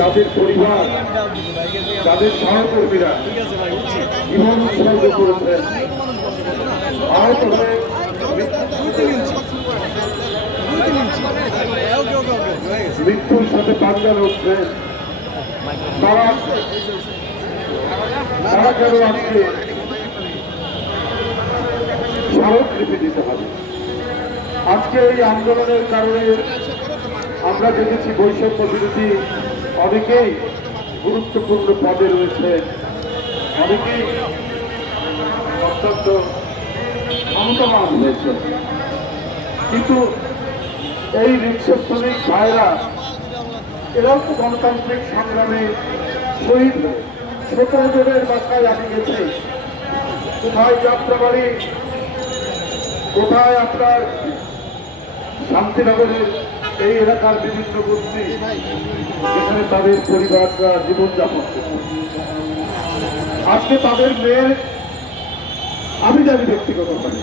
তাদের পরিবার, তাদের সহকর্মীরা জীবন উৎসর্গ করেছেন, আহত হয়ে মৃত্যুর সাথে পাঞ্জা লড়ছে। তারা কেন আজকে স্মারকলিপি দিতে হবে? আজকে এই আন্দোলনের কারণে আমরা দেখেছি বৈষম্য বিরোধী অনেকেই গুরুত্বপূর্ণ পদে রয়েছে, অনেকেই অত্যন্ত ক্ষমতাবান হয়েছে। কিন্তু এই রিক্সা শ্রমিক ভাইরা এরাও তো গণতান্ত্রিক সংগ্রামে শহীদ হয়ে 17 জনের বাসায় আমি গেছি। কোথায় যাত্রাবাড়ি, কোথায় আপনার শান্তিনগরের এই এলাকার বিভিন্ন গোষ্ঠী, যেখানে তাদের পরিবাররা জীবনযাপন করছে। আজকে তাদের মেয়ে, আমি জানি ব্যক্তিগতভাবে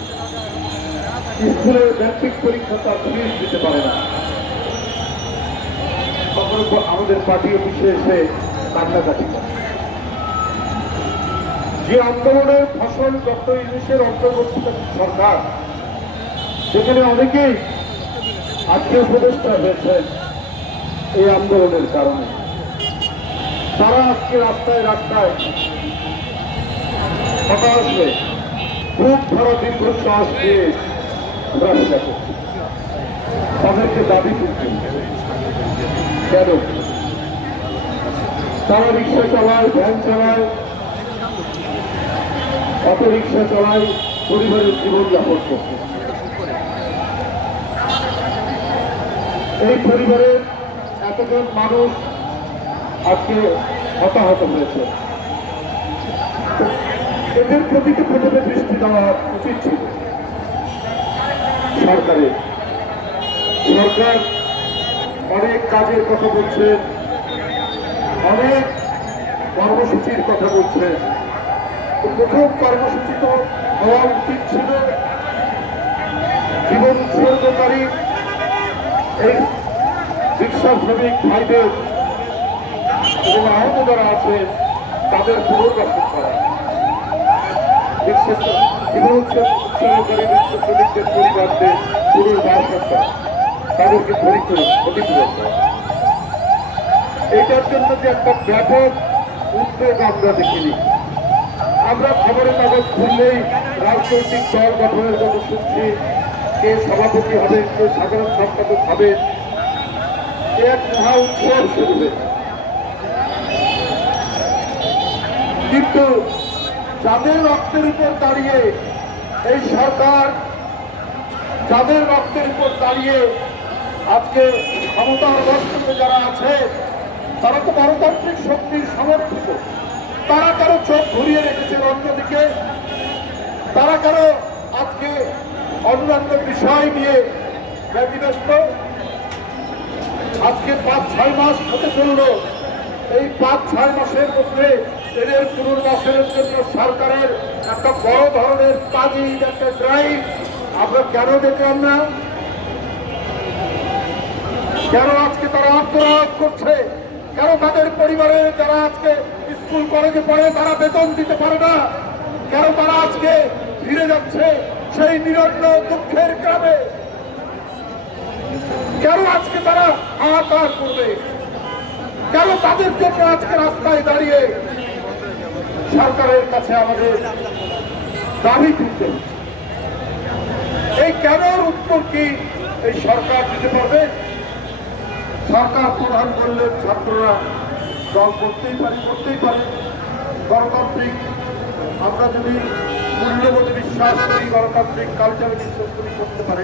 স্কুলের ম্যাট্রিক পরীক্ষা তার ফিস দিতে পারে না, তখন আমাদের পার্টি অফিসে এসে কান্নাকাটি করে। যে আন্দোলনের ফসল ডক্টর ইউনূসের অন্তর্বর্তীকালীন সরকার, সেখানে অনেকেই আজকে উপদেষ্টা হয়েছেন এই আন্দোলনের কারণে। তারা আজকে রাস্তায় রাস্তায় হতাশ হয়ে বুক ভরা দীর্ঘশ্বাস দিয়ে রাস্তা করছে। তাদেরকে দাবি করছেন কেন? তারা রিক্সা চালায়, ভ্যান চালায়, অটো রিক্সা চালায়, পরিবারের জীবনযাপন করছে। এই পরিবারের এতজন মানুষ আজকে হতাহত হয়েছে। এদের প্রতি প্রথমে দৃষ্টি দেওয়া উচিত ছিল সরকারের। সরকার অনেক কাজের কথা বলছে, অনেক কর্মসূচির কথা বলছে। প্রথম কর্মসূচি তো হওয়া উচিত ছিল জীবন উৎসর্গকারী এই রিক্সা শ্রমিক ভাইদের এবং আহত যারা আছে তাদের পুনর্বাসন করা। জীবন উৎসর্গকারী রিক্সা শ্রমিকদের পরিবারদের পুনর্বাসন করা, তাদেরকে ক্ষতিপূরণ করা। এটার জন্য যে একটা ব্যাপক উদ্যোগ আমরা দেখিনি। আমরা খবরের কাগজ খুললেই রাজনৈতিক দল গঠনের কথা শুনছি, কে সভাপতি হবে, কে সাধারণ সম্পাদক হবে, এক মহা উৎসব শুরু হয়েছে। কিন্তু যাদের রক্তের উপর দাঁড়িয়ে এই সরকার, যাদের রক্তের উপর দাঁড়িয়ে আজকে ক্ষমতার বর্তমানে যারা আছে, তারা তো গণতান্ত্রিক শক্তির সমর্থিত। তারা কারো চোখ ঘুরিয়ে রেখেছে অন্যদিকে, তারা কারো আজকে অন্যান্য বিষয় নিয়ে ব্যতিব্যস্ত। আজকে 5-6 মাস হতে চলল। এই 5-6 মাসের মধ্যে এদের পুনর্বাসনের জন্য সরকারের একটা বড় ধরনের তাগিদ, একটা ড্রাইভ আমরা কেন দেখলাম না? কেন আজকে তারা আত্মরাগ করছে? কেন তাদের পরিবারের যারা আজকে স্কুল কলেজে পড়ে তারা বেতন দিতে পারে না? কেন তারা আজকে ফিরে যাচ্ছে সেই নিরন্ন দুঃখের গ্রামে? কেন আজকে তারা হাহাকার করবে? কেন তাদের জন্য আজকে রাস্তায় দাঁড়িয়ে সরকারের কাছে আমাদের দাবি তুলতে? এই কেনর উত্তর কি এই সরকার দিতে পারবে? সরকার প্রধান করলে ছাত্ররা দল করতেই পারে। গণতান্ত্রিক আমরা যদি মূল্যবোধে বিশ্বাস করি, গণতান্ত্রিক কালচারে বিশ্বাস করি, করতে পারে।